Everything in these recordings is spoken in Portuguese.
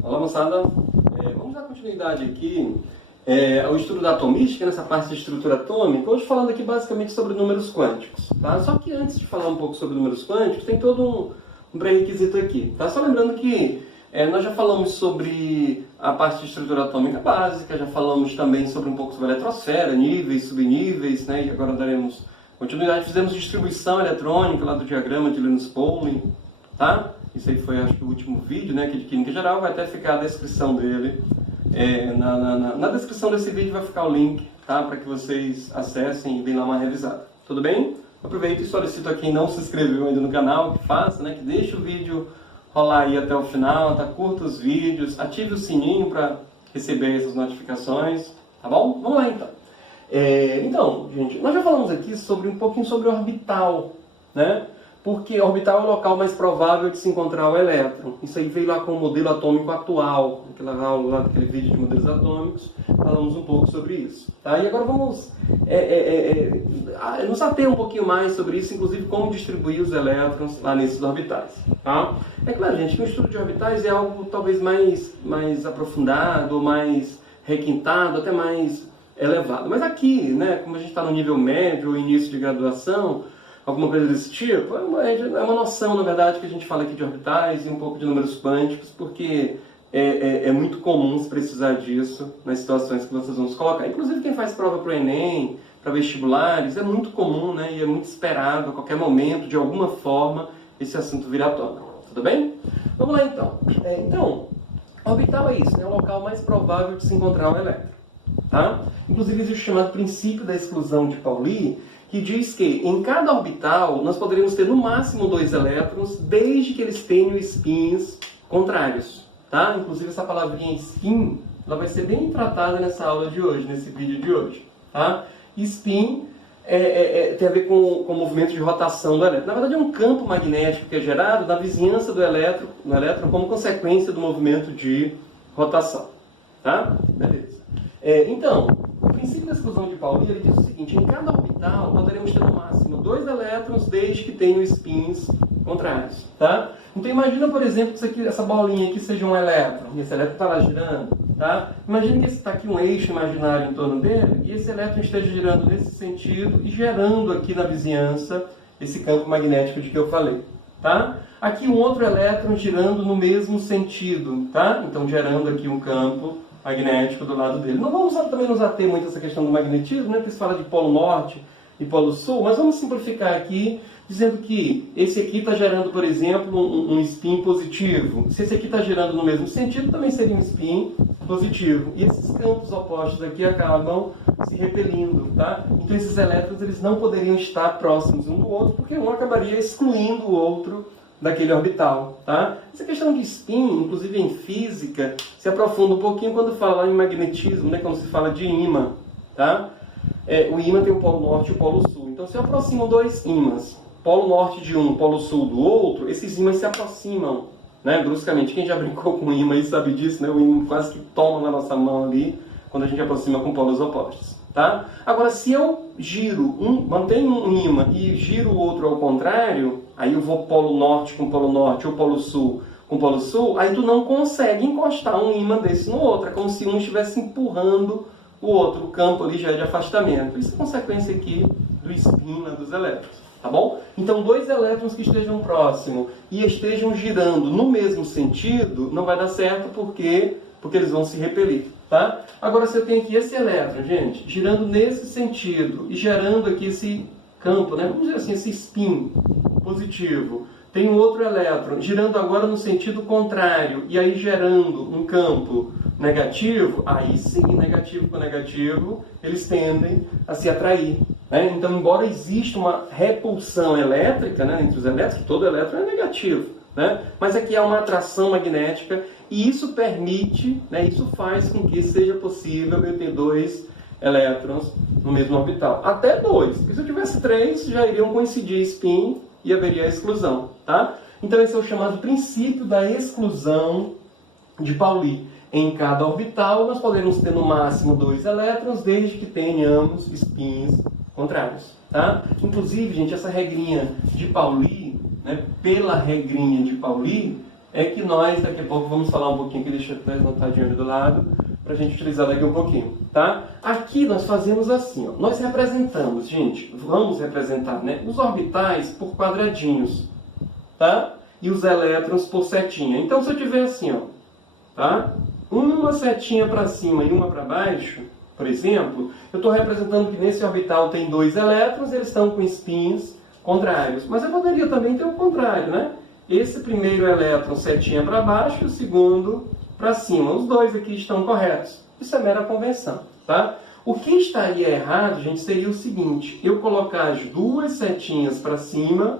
Olá, moçada. Vamos dar continuidade aqui ao estudo da atomística, nessa parte de estrutura atômica, hoje falando aqui basicamente sobre números quânticos. Tá? Só que antes de falar um pouco sobre números quânticos, tem todo um pré-requisito aqui. Tá? Só lembrando que nós já falamos sobre a parte de estrutura atômica básica, já falamos também sobre um pouco sobre a eletrosfera, níveis, subníveis, né? E agora daremos continuidade. Fizemos distribuição eletrônica lá do diagrama de Linus Pauling, tá? Isso aí foi, acho que, o último vídeo, né, aqui de Química Geral. Vai até ficar a descrição dele. Na descrição desse vídeo vai ficar o link, tá? Para que vocês acessem e deem lá uma revisada. Tudo bem? Aproveito e solicito a quem não se inscreveu ainda no canal, que faça, né? Que deixe o vídeo rolar aí até o final, tá? Curta os vídeos, ative o sininho para receber essas notificações, tá bom? Vamos lá, então. Então, gente, nós já falamos aqui sobre um pouquinho sobre orbital, né? Porque orbital é o local mais provável de se encontrar o elétron. Isso aí veio lá com o modelo atômico atual, naquela aula lá daquele vídeo de modelos atômicos, falamos um pouco sobre isso. Tá? E agora vamos nos ater um pouquinho mais sobre isso, inclusive como distribuir os elétrons lá nesses orbitais. Tá? É claro, gente, que o estudo de orbitais é algo talvez mais aprofundado, mais requintado, até mais elevado. Mas aqui, né, como a gente está no nível médio ou início de graduação, alguma coisa desse tipo, é uma noção, na verdade, que a gente fala aqui de orbitais e um pouco de números quânticos, porque é muito comum se precisar disso nas situações que vocês vão se colocar. Inclusive, quem faz prova para o Enem, para vestibulares, é muito comum, né, e é muito esperado, a qualquer momento, de alguma forma, esse assunto vir à tona. Tudo bem? Vamos lá, então. Então, orbital é isso, né, é o local mais provável de se encontrar um elétron. Tá? Inclusive, existe o chamado princípio da exclusão de Pauli, que diz que em cada orbital nós poderíamos ter no máximo 2 elétrons, desde que eles tenham spins contrários. Tá? Inclusive essa palavrinha spin, ela vai ser bem tratada nessa aula de hoje, nesse vídeo de hoje. Tá? Spin tem a ver com o movimento de rotação do elétron. Na verdade é um campo magnético que é gerado na vizinhança do elétron como consequência do movimento de rotação. Tá? Beleza. Então, o princípio da exclusão de Pauli ele diz o seguinte: em cada orbital poderemos ter no máximo 2 elétrons desde que tenham spins contrários. Tá? Então imagina, por exemplo, que essa bolinha aqui seja um elétron, e esse elétron está lá girando. Tá? Imagina que está aqui um eixo imaginário em torno dele, e esse elétron esteja girando nesse sentido e gerando aqui na vizinhança esse campo magnético de que eu falei. Tá? Aqui um outro elétron girando no mesmo sentido. Tá? Então gerando aqui um campo magnético do lado dele. Não vamos também nos ater muito a essa questão do magnetismo, né? Porque se fala de polo norte e polo sul, mas vamos simplificar aqui, dizendo que esse aqui está gerando, por exemplo, um spin positivo. Se esse aqui está girando no mesmo sentido, também seria um spin positivo. E esses campos opostos aqui acabam se repelindo, tá? Então esses elétrons eles não poderiam estar próximos um do outro, porque um acabaria excluindo o outro daquele orbital, tá? Essa questão de spin, inclusive em física, se aprofunda um pouquinho quando fala em magnetismo, né? Quando se fala de ímã, tá? O ímã tem o polo norte e o polo sul. Então, se eu aproximo 2 ímãs, polo norte de um, polo sul do outro, esses ímãs se aproximam, né? Bruscamente. Quem já brincou com ímã e sabe disso, né? O ímã quase que toma na nossa mão ali, quando a gente aproxima com polos opostos. Tá? Agora, se eu mantenho um ímã e giro o outro ao contrário, aí eu vou polo norte com polo norte ou polo sul com polo sul, aí tu não consegue encostar um ímã desse no outro. É como se um estivesse empurrando o outro. O campo ali já é de afastamento. Isso é consequência aqui do spin dos elétrons. Tá bom? Então, 2 elétrons que estejam próximos e estejam girando no mesmo sentido, não vai dar certo porque eles vão se repelir. Tá? Agora você tem aqui esse elétron, gente, girando nesse sentido e gerando aqui esse campo, né? Vamos dizer assim, esse spin positivo. Tem um outro elétron girando agora no sentido contrário e aí gerando um campo negativo. Aí sim, negativo com negativo, eles tendem a se atrair. Né? Então, embora exista uma repulsão elétrica, né, entre os elétrons, todo elétron é negativo. Né? Mas aqui há uma atração magnética e isso permite, né, isso faz com que seja possível eu ter 2 elétrons no mesmo orbital. Até 2, porque se eu tivesse 3, já iriam coincidir spin e haveria a exclusão. Tá? Então esse é o chamado princípio da exclusão de Pauli. Em cada orbital nós podemos ter no máximo 2 elétrons, desde que tenhamos spins contrários. Tá? Inclusive, gente, essa regrinha de Pauli, né, pela regrinha de Pauli, é que nós, daqui a pouco, vamos falar um pouquinho, que deixa eu anotadinho ali do lado, para a gente utilizar daqui um pouquinho, tá? Aqui nós fazemos assim, ó, nós representamos, gente, vamos representar, né, os orbitais por quadradinhos, tá? E os elétrons por setinha. Então, se eu tiver assim, ó, tá? Uma setinha para cima e uma para baixo, por exemplo, eu estou representando que nesse orbital tem 2 elétrons, eles estão com spins contrários. Mas eu poderia também ter o contrário, né? Esse primeiro elétron setinha para baixo e o segundo para cima. Os dois aqui estão corretos. Isso é mera convenção, tá? O que estaria errado, gente, seria o seguinte: eu colocar as 2 setinhas para cima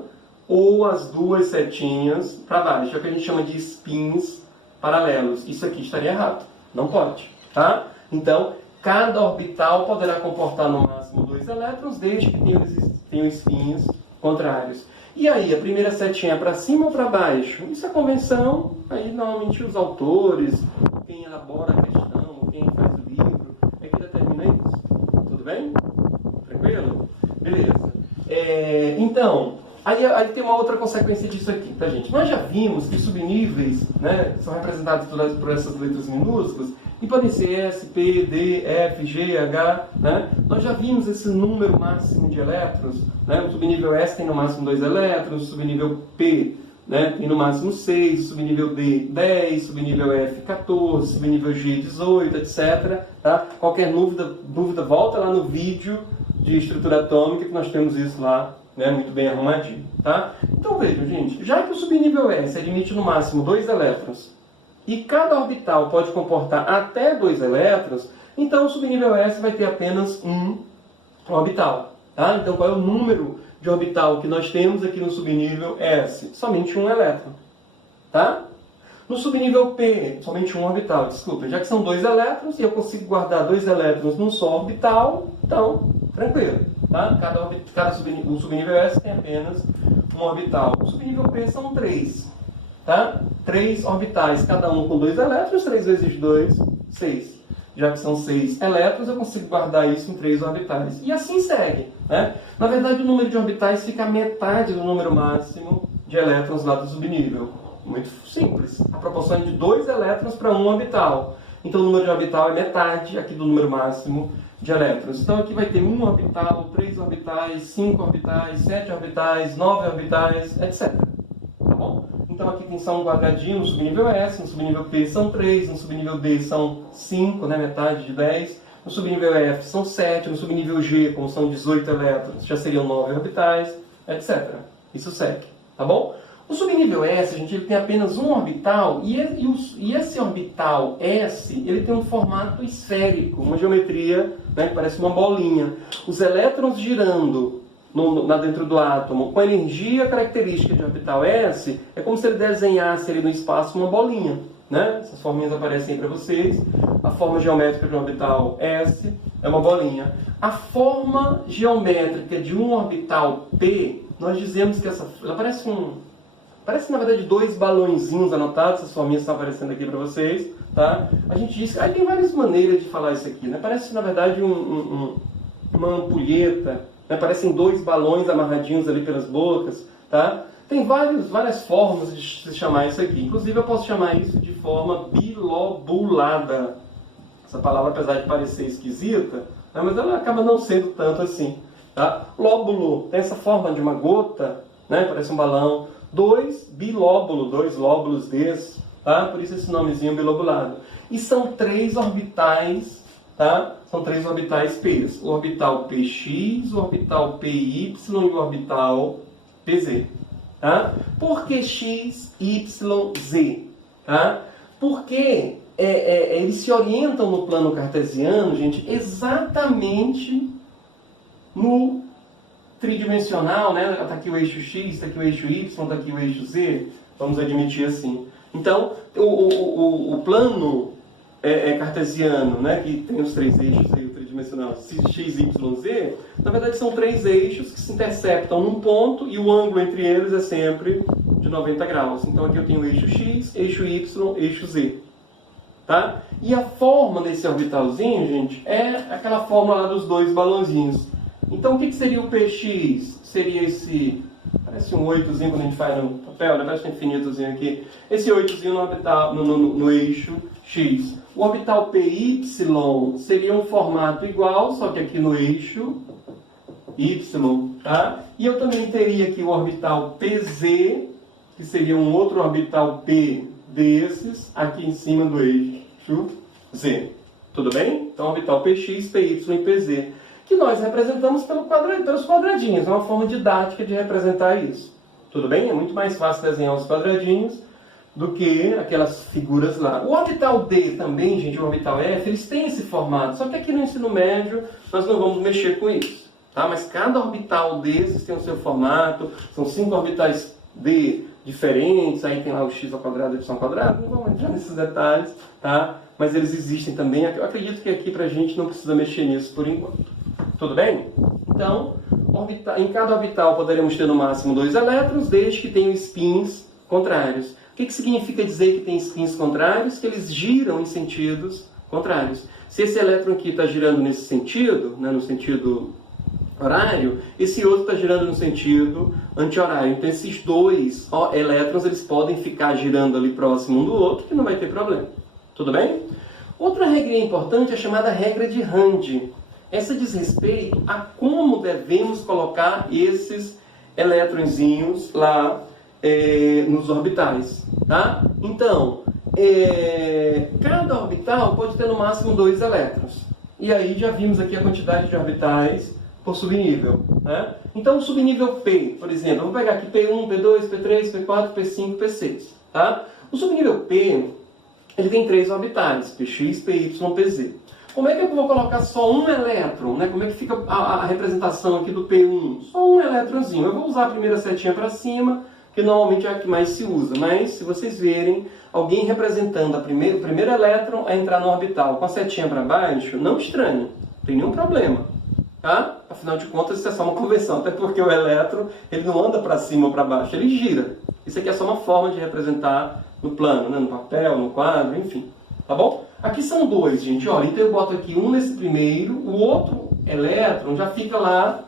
ou as 2 setinhas para baixo. É o que a gente chama de spins paralelos. Isso aqui estaria errado. Não pode, tá? Então, cada orbital poderá comportar no máximo 2 elétrons, desde que tenham spins contrários. E aí, a primeira setinha é para cima ou para baixo? Isso é convenção. Aí, normalmente, os autores, quem elabora a questão, quem faz o livro, é que determina isso. Tudo bem? Tranquilo? Beleza. Então, aí tem uma outra consequência disso aqui, tá, gente? Nós já vimos que subníveis, né, são representados por essas letras minúsculas, e podem ser S, P, D, F, G, H, né? Nós já vimos esse número máximo de elétrons, né? O subnível S tem no máximo 2 elétrons, o subnível P, né, tem no máximo 6, o subnível D 10, subnível F 14, subnível G 18, etc. Tá? Qualquer dúvida, volta lá no vídeo de estrutura atômica que nós temos isso lá, né, muito bem arrumadinho. Tá? Então vejam, gente, já que o subnível S admite no máximo 2 elétrons, e cada orbital pode comportar até 2 elétrons, então o subnível S vai ter apenas um orbital. Tá? Então qual é o número de orbital que nós temos aqui no subnível S? Somente um elétron. Tá? No subnível P, somente um orbital, desculpa. Já que são 2 elétrons e eu consigo guardar 2 elétrons num só orbital, então, tranquilo. Tá? O subnível S tem apenas um orbital. O subnível P são 3. Tá? 3 orbitais, cada um com 2 elétrons, 3 vezes 2, 6. Já que são 6 elétrons, eu consigo guardar isso em 3 orbitais. E assim segue. Né? Na verdade, o número de orbitais fica a metade do número máximo de elétrons lá do subnível. Muito simples. A proporção é de 2 elétrons para um orbital. Então, o número de orbital é metade aqui do número máximo de elétrons. Então, aqui vai ter 1 orbital, 3 orbitais, 5 orbitais, 7 orbitais, 9 orbitais, etc. Tá bom? Então aqui tem só um quadradinho no subnível S, no subnível P são 3, no subnível D são 5, né, metade de 10, no subnível F são 7, no subnível G, como são 18 elétrons, já seriam 9 orbitais, etc. Isso segue, tá bom? O subnível S, gente, ele tem apenas um orbital, e esse orbital S, ele tem um formato esférico, uma geometria, né, que parece uma bolinha. Os elétrons girando dentro do átomo, com a energia característica de orbital S, é como se ele desenhasse ali no espaço uma bolinha. Né? Essas forminhas aparecem aí para vocês. A forma geométrica de um orbital S é uma bolinha. A forma geométrica de um orbital P, nós dizemos que ela parece na verdade 2 balõezinhos anotados, essas forminhas estão aparecendo aqui para vocês. Tá? A gente diz que tem várias maneiras de falar isso aqui. Né? Parece na verdade uma ampulheta. Parecem 2 balões amarradinhos ali pelas bocas, tá? Tem várias formas de se chamar isso aqui. Inclusive eu posso chamar isso de forma bilobulada. Essa palavra, apesar de parecer esquisita, né, mas ela acaba não sendo tanto assim. Tá? Lóbulo tem essa forma de uma gota, né, parece um balão. 2 lóbulos desses, tá? Por isso esse nomezinho bilobulado. E são 3 orbitais. Tá? São 3 orbitais P. O orbital PX, o orbital PY e o orbital PZ. Tá? Por que X, Y, Z? Tá? Porque eles se orientam no plano cartesiano, gente, exatamente no tridimensional, né? Está aqui o eixo X, está aqui o eixo Y, está aqui o eixo Z. Vamos admitir assim. Então, o plano cartesiano, né, que tem os 3 eixos aí, o tridimensional, x, y, z, na verdade são 3 eixos que se interceptam num ponto e o ângulo entre eles é sempre de 90 graus. Então aqui eu tenho o eixo x, eixo y, eixo z. Tá? E a forma desse orbitalzinho, gente, é aquela forma lá dos 2 balãozinhos. Então o que seria o px? Seria esse Parece um 8zinho quando a gente faz no papel, né? Parece um infinitozinho aqui. Esse 8zinho no orbital, no eixo X. O orbital PY seria um formato igual, só que aqui no eixo Y, tá? E eu também teria aqui o orbital PZ, que seria um outro orbital P desses, aqui em cima do eixo Z. Tudo bem? Então, orbital PX, PY e PZ, que nós representamos pelos quadradinhos. É uma forma didática de representar isso. Tudo bem? É muito mais fácil desenhar os quadradinhos do que aquelas figuras lá. O orbital D também, gente, o orbital F, eles têm esse formato. Só que aqui no ensino médio nós não vamos mexer com isso. Tá? Mas cada orbital desses tem o seu formato. São 5 orbitais D diferentes. Aí tem lá o x ao quadrado e o y ao quadrado. Não vamos entrar nesses detalhes, tá? Mas eles existem também. Eu acredito que aqui pra gente não precisa mexer nisso por enquanto. Tudo bem? Então, em cada orbital poderemos ter no máximo 2 elétrons, desde que tenham spins contrários. O que significa dizer que tem spins contrários? Que eles giram em sentidos contrários. Se esse elétron aqui está girando nesse sentido, né, no sentido horário, esse outro está girando no sentido anti-horário. Então, esses dois elétrons eles podem ficar girando ali próximo um do outro, que não vai ter problema. Tudo bem? Outra regrinha importante é a chamada regra de Rand. Essa diz respeito a como devemos colocar esses elétronzinhos lá nos orbitais. Tá? Então, cada orbital pode ter no máximo 2 elétrons. E aí já vimos aqui a quantidade de orbitais por subnível. Né? Então, o subnível P, por exemplo, eu vou pegar aqui P1, P2, P3, P4, P5, P6. Tá? O subnível P, ele tem 3 orbitais, Px, Py, Pz. Como é que eu vou colocar só um elétron? Né? Como é que fica a representação aqui do P1? Só um elétronzinho. Eu vou usar a primeira setinha para cima, que normalmente é a que mais se usa. Mas, se vocês verem, alguém representando o primeiro elétron a entrar no orbital com a setinha para baixo, não estranhe, não tem nenhum problema. Tá? Afinal de contas, isso é só uma convenção, até porque o elétron ele não anda para cima ou para baixo, ele gira. Isso aqui é só uma forma de representar no plano, né? No papel, no quadro, enfim. Tá bom? Aqui são 2, gente. Olha, então eu boto aqui um nesse primeiro, o outro elétron já fica lá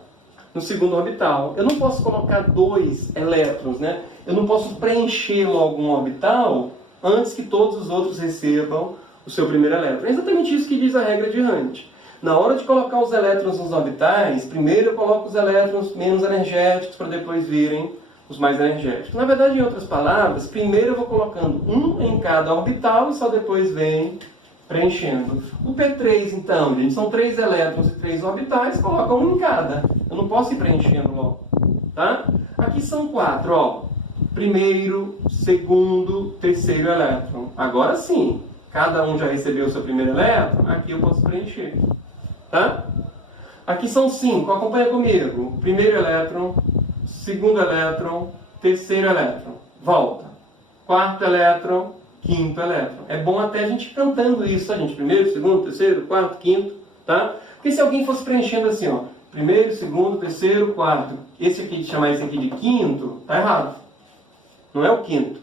no segundo orbital. Eu não posso colocar 2 elétrons, né? Eu não posso preencher logo um orbital antes que todos os outros recebam o seu primeiro elétron. É exatamente isso que diz a regra de Rand. Na hora de colocar os elétrons nos orbitais, primeiro eu coloco os elétrons menos energéticos para depois virem os mais energéticos. Na verdade, em outras palavras, primeiro eu vou colocando um em cada orbital e só depois vem preenchendo. O P3, então, gente, são 3 elétrons e 3 orbitais, coloca um em cada. Eu não posso ir preenchendo logo. Tá? Aqui são 4, ó. Primeiro, segundo, terceiro elétron. Agora sim, cada um já recebeu o seu primeiro elétron, aqui eu posso preencher. Tá? Aqui são 5, acompanha comigo. Primeiro elétron, segundo elétron, terceiro elétron. Volta. Quarto elétron, quinto elétron. É bom até a gente ir cantando isso, tá, gente? Primeiro, segundo, terceiro, quarto, quinto, tá? Porque se alguém fosse preenchendo assim, ó, primeiro, segundo, terceiro, quarto, esse aqui, chamar esse aqui de quinto, tá errado. Não é o quinto,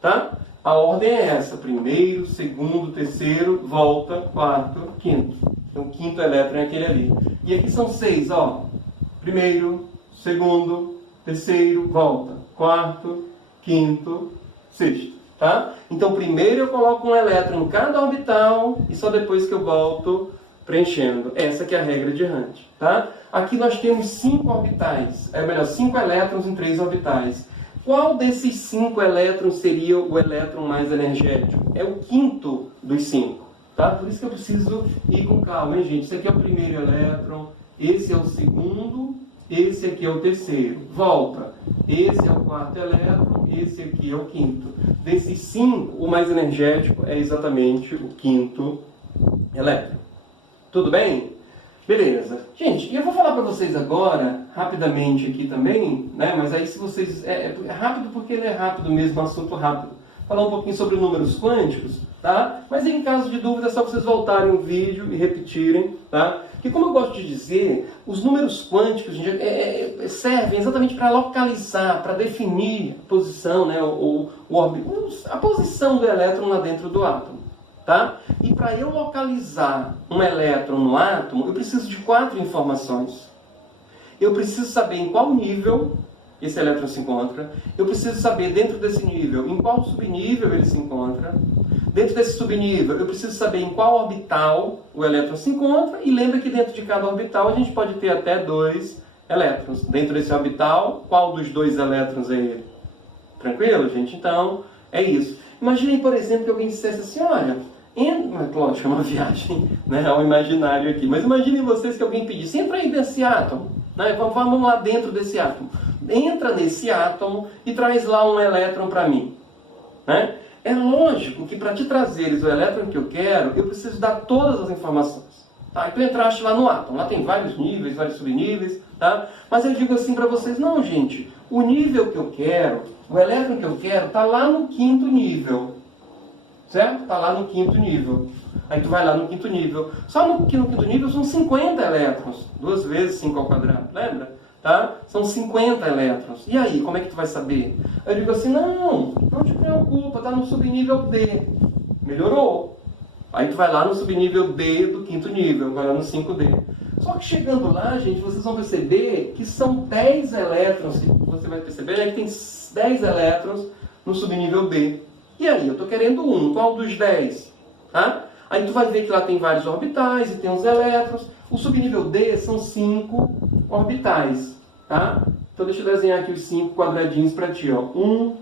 tá? A ordem é essa, primeiro, segundo, terceiro, volta, quarto, quinto. Então, o quinto elétron é aquele ali. E aqui são 6, ó. Primeiro, segundo, terceiro, volta, quarto, quinto, sexto. Tá? Então, primeiro eu coloco um elétron em cada orbital e só depois que eu volto preenchendo. Essa que é a regra de Rand. Tá? Aqui nós temos 5 orbitais, 5 elétrons em 3 orbitais. Qual desses 5 elétrons seria o elétron mais energético? É o quinto dos 5. Tá? Por isso que eu preciso ir com calma, hein, gente? Esse aqui é o primeiro elétron, esse é o segundo, esse aqui é o terceiro. Volta. Esse é o quarto elétron, esse aqui é o quinto. Desses 5, o mais energético é exatamente o quinto elétron. Tudo bem? Beleza. Gente, e eu vou falar para vocês agora, rapidamente aqui também, né? Mas aí se vocês... É rápido porque ele é rápido mesmo, um assunto rápido. Falar um pouquinho sobre números quânticos, tá? Mas em caso de dúvida é só vocês voltarem o vídeo e repetirem, tá? Porque como eu gosto de dizer, os números quânticos servem exatamente para localizar, para definir a posição, né? A posição do elétron lá dentro do átomo, tá? E para eu localizar um elétron no átomo, eu preciso de 4 informações. Eu preciso saber em qual nível esse elétron se encontra. Eu preciso saber, dentro desse nível, em qual subnível ele se encontra. Dentro desse subnível, eu preciso saber em qual orbital o elétron se encontra. E lembra que dentro de cada orbital a gente pode ter até 2 elétrons. Dentro desse orbital, qual dos 2 elétrons é ele? Tranquilo, gente? Então, é isso. Imaginem, por exemplo, que alguém dissesse assim, olha, lógico, é uma viagem, né, ao imaginário aqui, mas imaginem vocês que alguém pedisse, entra aí nesse átomo, né, vamos lá dentro desse átomo. Entra nesse átomo e traz lá um elétron para mim. Né? É lógico que para te trazeres o elétron que eu quero, eu preciso dar todas as informações. Tá? Então entraste lá no átomo, lá tem vários níveis, vários subníveis, tá? Mas eu digo assim para vocês, não gente, o nível que eu quero, o elétron que eu quero, está lá no 5º nível. Certo? Está lá no 5º nível. Aí tu vai lá no 5º nível. Só no 5º nível são 50 elétrons. 2 vezes 5 ao quadrado, lembra? Tá? São 50 elétrons. E aí, como é que tu vai saber? Eu digo assim, não te preocupa, está no subnível D. Melhorou. Aí tu vai lá no subnível D do 5º nível, vai lá no 5D. Só que chegando lá, gente, vocês vão perceber que são 10 elétrons, que você vai perceber, né, que tem 10 elétrons no subnível D. E aí, eu estou querendo um, qual dos 10? Tá? Aí tu vai ver que lá tem vários orbitais e tem uns elétrons. O subnível D são 5 orbitais. Tá? Então deixa eu desenhar aqui os 5 quadradinhos para ti. 1,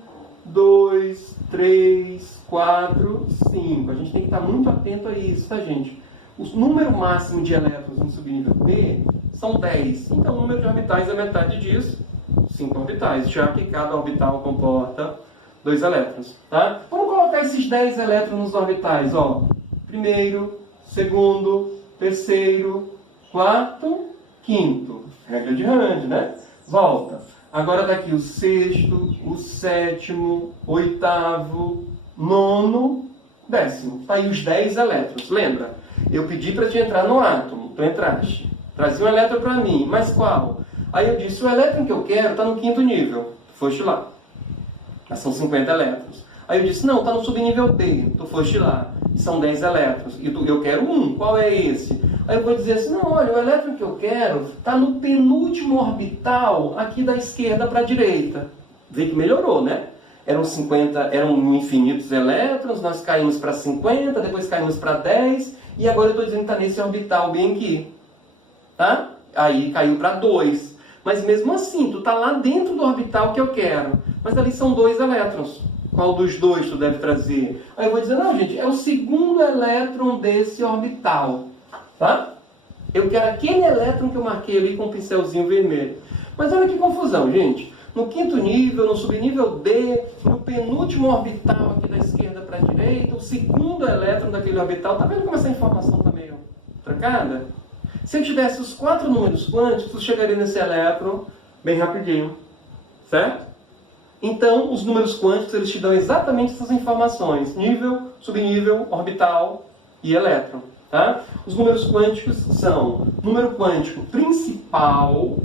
2, 3, 4, 5. A gente tem que estar muito atento a isso, tá, gente? O número máximo de elétrons no subnível D são 10. Então o número de orbitais é metade disso, 5 orbitais, já que cada orbital comporta 2 elétrons. Tá? Vamos colocar esses 10 elétrons nos orbitais. Ó. Primeiro, segundo, terceiro, quarto, quinto. Regra de Rand, né? Volta. Agora está aqui o 6º, o 7º, 8º, 9º, 10º. Está aí os 10 elétrons. Lembra? Eu pedi para te entrar no átomo. Tu entraste. Trazia um elétron para mim. Mas qual? Aí eu disse, o elétron que eu quero está no 5º nível. Tu foste lá. São 50 elétrons. Aí eu disse, não, está no subnível D. Tu foste lá. São 10 elétrons. E eu quero um. Qual é esse? Aí eu vou dizer assim, não, olha, o elétron que eu quero está no penúltimo orbital aqui da esquerda para a direita. Vê que melhorou, né? Eram infinitos elétrons, nós caímos para 50, depois caímos para 10, e agora eu estou dizendo que está nesse orbital bem aqui. Tá? Aí caiu para 2. Mas mesmo assim, tu está lá dentro do orbital que eu quero. Mas ali são 2 elétrons. Qual dos 2 tu deve trazer? Aí eu vou dizer, não, gente, é o segundo elétron desse orbital. Tá? Eu quero aquele elétron que eu marquei ali com um pincelzinho vermelho. Mas olha que confusão, gente. No 5º nível, no subnível D, no penúltimo orbital aqui da esquerda para a direita, o segundo elétron daquele orbital. Tá vendo como essa informação está meio trancada? Se eu tivesse os 4 números quânticos, eu chegaria nesse elétron bem rapidinho. Certo? Então, os números quânticos eles te dão exatamente essas informações. Nível, subnível, orbital e elétron. Tá? Os números quânticos são número quântico principal,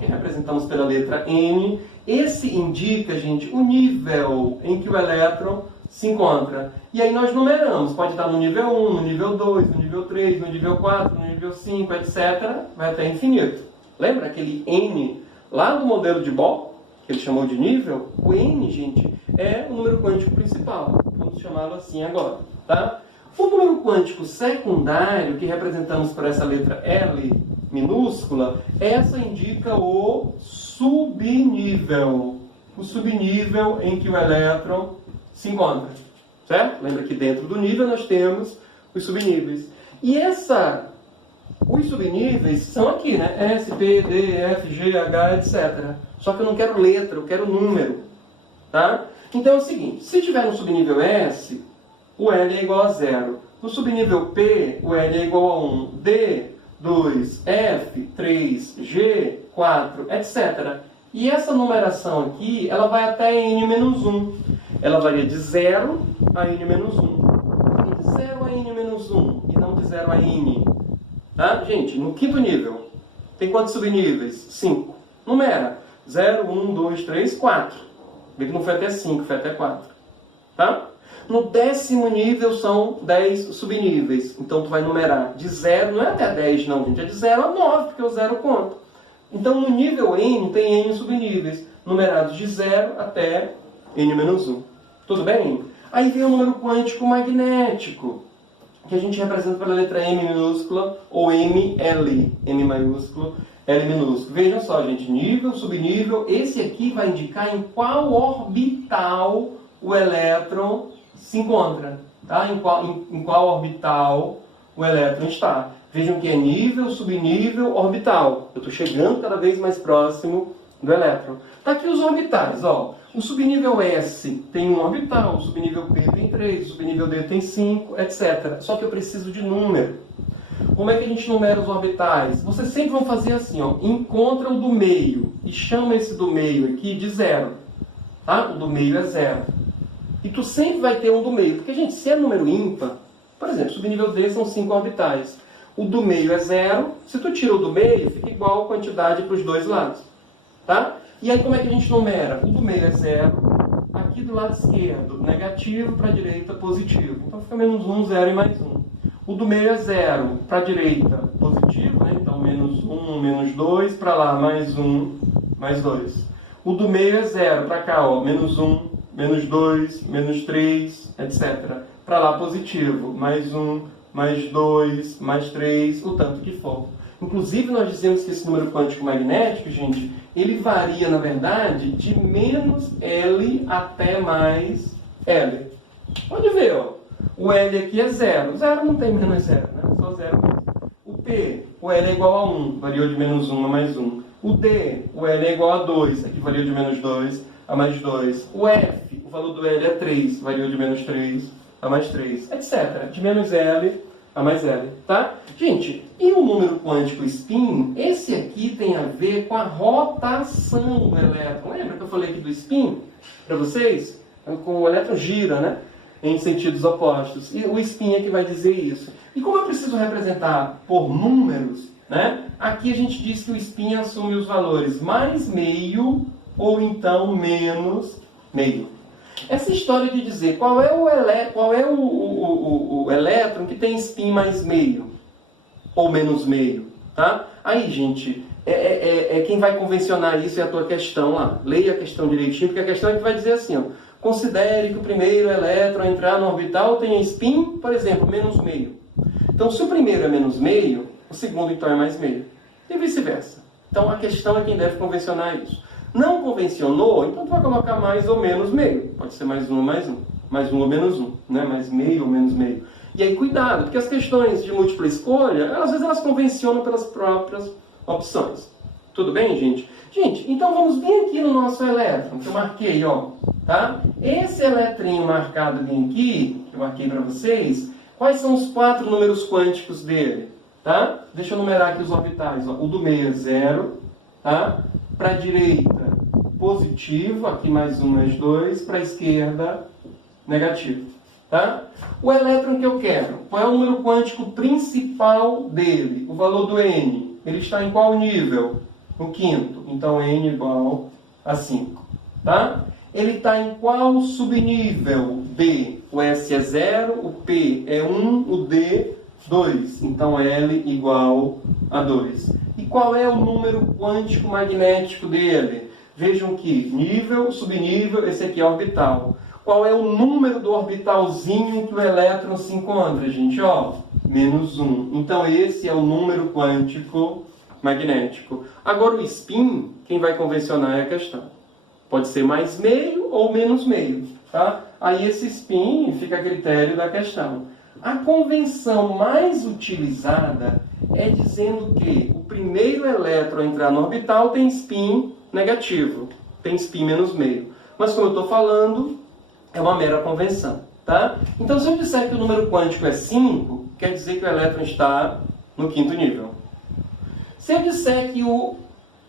que representamos pela letra N. Esse indica, gente, o nível em que o elétron se encontra. E aí nós numeramos. Pode estar no nível 1, no nível 2, no nível 3, no nível 4, no nível 5, etc. Vai até infinito. Lembra aquele N lá do modelo de Bohr, que ele chamou de nível? O N, gente, é o número quântico principal. Vamos chamá-lo assim agora. Tá? O número quântico secundário, que representamos por essa letra L minúscula, essa indica o subnível. O subnível em que o elétron se encontra. Certo? Lembra que dentro do nível nós temos os subníveis. E os subníveis são aqui, né? S, P, D, F, G, H, etc. Só que eu não quero letra, eu quero número. Tá? Então é o seguinte, se tiver no subnível S, o L é igual a 0. No subnível P, o L é igual a 1. D, 2, F, 3, G, 4, etc. E essa numeração aqui, ela vai até N-1. Ela varia de 0 a N-1. De 0 a N-1 e não de 0 a N. Tá? Gente, no 5º nível, tem quantos subníveis? 5. Numera. 0, 1, 2, 3, 4. Vê que não foi até 5, foi até 4. Tá? No 10º nível são 10 subníveis. Então tu vai numerar de 0, não é até 10 não, gente. É de 0 a 9, porque o 0 conta. Então, no nível N, tem N subníveis, numerados de 0 até N-1. Tudo bem? Aí vem o número quântico magnético, que a gente representa pela letra M minúscula ou ML, M maiúsculo, L minúsculo. Vejam só, gente, nível, subnível, esse aqui vai indicar em qual orbital o elétron se encontra, tá? Em qual orbital o elétron está. Vejam que é nível, subnível, orbital. Eu estou chegando cada vez mais próximo do elétron. Tá aqui os orbitais, ó. O subnível S tem um orbital, o subnível P tem 3, o subnível D tem 5, etc. Só que eu preciso de número. Como é que a gente numera os orbitais? Vocês sempre vão fazer assim, ó. Encontra o do meio e chama esse do meio aqui de 0. Tá? O do meio é 0. E tu sempre vai ter um do meio. Porque, gente, se é número ímpar, por exemplo, subnível D são 5 orbitais. O do meio é 0. Se tu tira o do meio, fica igual a quantidade para os dois lados. Tá? E aí como é que a gente numera? O do meio é 0. Aqui do lado esquerdo, negativo, para a direita, positivo. Então fica menos 1, 0 e mais 1. O do meio é 0. Para a direita, positivo, né? Então menos 1, menos 2. Para lá, mais 1, mais 2. O do meio é 0. Para cá, ó, menos 1, menos 2, menos 3, etc. Para lá, positivo. Mais 1, mais 2, mais 3, o tanto que for. Inclusive, nós dizemos que esse número quântico magnético, gente, ele varia, na verdade, de menos L até mais L. Pode ver, ó. O L aqui é 0. 0 não tem menos 0, né? Só 0 mesmo. O P, o L é igual a 1. Variou de menos 1 a mais 1. O D, o L é igual a 2. Aqui variou de menos 2 a mais 2. O F, o valor do L é 3. Variou de menos 3 a mais 3, etc. De menos L a mais L, tá? Gente, e o número quântico spin? Esse aqui tem a ver com a rotação do elétron. Lembra que eu falei aqui do spin para vocês? O elétron gira, né? Em sentidos opostos. E o spin é que vai dizer isso. E como eu preciso representar por números, né? Aqui a gente diz que o spin assume os valores mais meio ou então menos meio. Essa história de dizer qual é o elétron que tem spin mais meio ou menos meio, tá? Aí, gente, quem vai convencionar isso é a tua questão lá. Leia a questão direitinho, porque a questão é que vai dizer assim, ó, considere que o primeiro elétron a entrar no orbital tenha spin, por exemplo, menos meio. Então, se o primeiro é menos meio, o segundo então é mais meio. E vice-versa. Então, a questão é quem deve convencionar isso. Não convencionou, então tu vai colocar mais ou menos meio. Pode ser mais um ou mais um. Mais um ou menos um. Né? Mais meio ou menos meio. E aí cuidado, porque as questões de múltipla escolha, às vezes elas convencionam pelas próprias opções. Tudo bem, gente? Gente, então vamos bem aqui no nosso elétron, que eu marquei, ó. Tá? Esse eletrinho marcado bem aqui, que eu marquei para vocês, quais são os 4 números quânticos dele? Tá? Deixa eu numerar aqui os orbitais. Ó. O do meio é 0, tá? Para a direita, positivo, aqui mais 1, mais 2. Para a esquerda, negativo. Tá? O elétron que eu quero, qual é o número quântico principal dele? O valor do N. Ele está em qual nível? No quinto. Então, N igual a 5. Tá? Ele está em qual subnível? D. O S é 0, o P é 1, o D 2. Então, L igual a 2. E qual é o número quântico magnético dele? Vejam que nível, subnível, esse aqui é orbital. Qual é o número do orbitalzinho que o elétron se encontra, gente? Ó, menos 1. Então, esse é o número quântico magnético. Agora, o spin, quem vai convencionar é a questão. Pode ser mais meio ou menos meio, tá? Aí, esse spin fica a critério da questão. A convenção mais utilizada é dizendo que o primeiro elétron a entrar no orbital tem spin negativo, tem spin menos meio. Mas, como eu estou falando, é uma mera convenção, tá? Então, se eu disser que o número quântico é 5, quer dizer que o elétron está no quinto nível. Se eu disser que o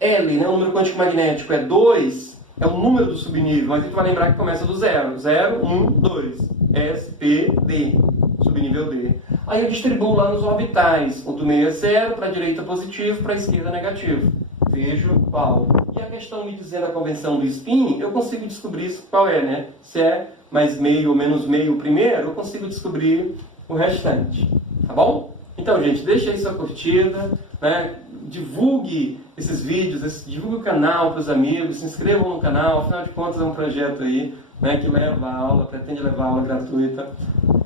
L, né, o número quântico magnético, é 2, é o número do subnível, mas a gente vai lembrar que começa do 0. 0, 1, 2. S, P, D. Subnível D. Aí eu distribuo lá nos orbitais. O do meio é 0, para a direita positivo, para a esquerda negativo. Vejo qual. E a questão me dizendo a convenção do spin, eu consigo descobrir qual é, né? Se é mais meio ou menos meio o primeiro, eu consigo descobrir o restante. Tá bom? Então, gente, deixa aí sua curtida. né? Divulgue esses vídeos, divulgue o canal para os amigos, se inscrevam no canal, afinal de contas é um projeto aí, né, que leva a aula, pretende levar a aula gratuita,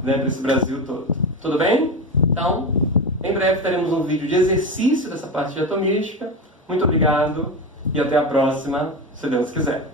né, para esse Brasil todo. Tudo bem? Então, em breve teremos um vídeo de exercício dessa parte de atomística. Muito obrigado e até a próxima, se Deus quiser.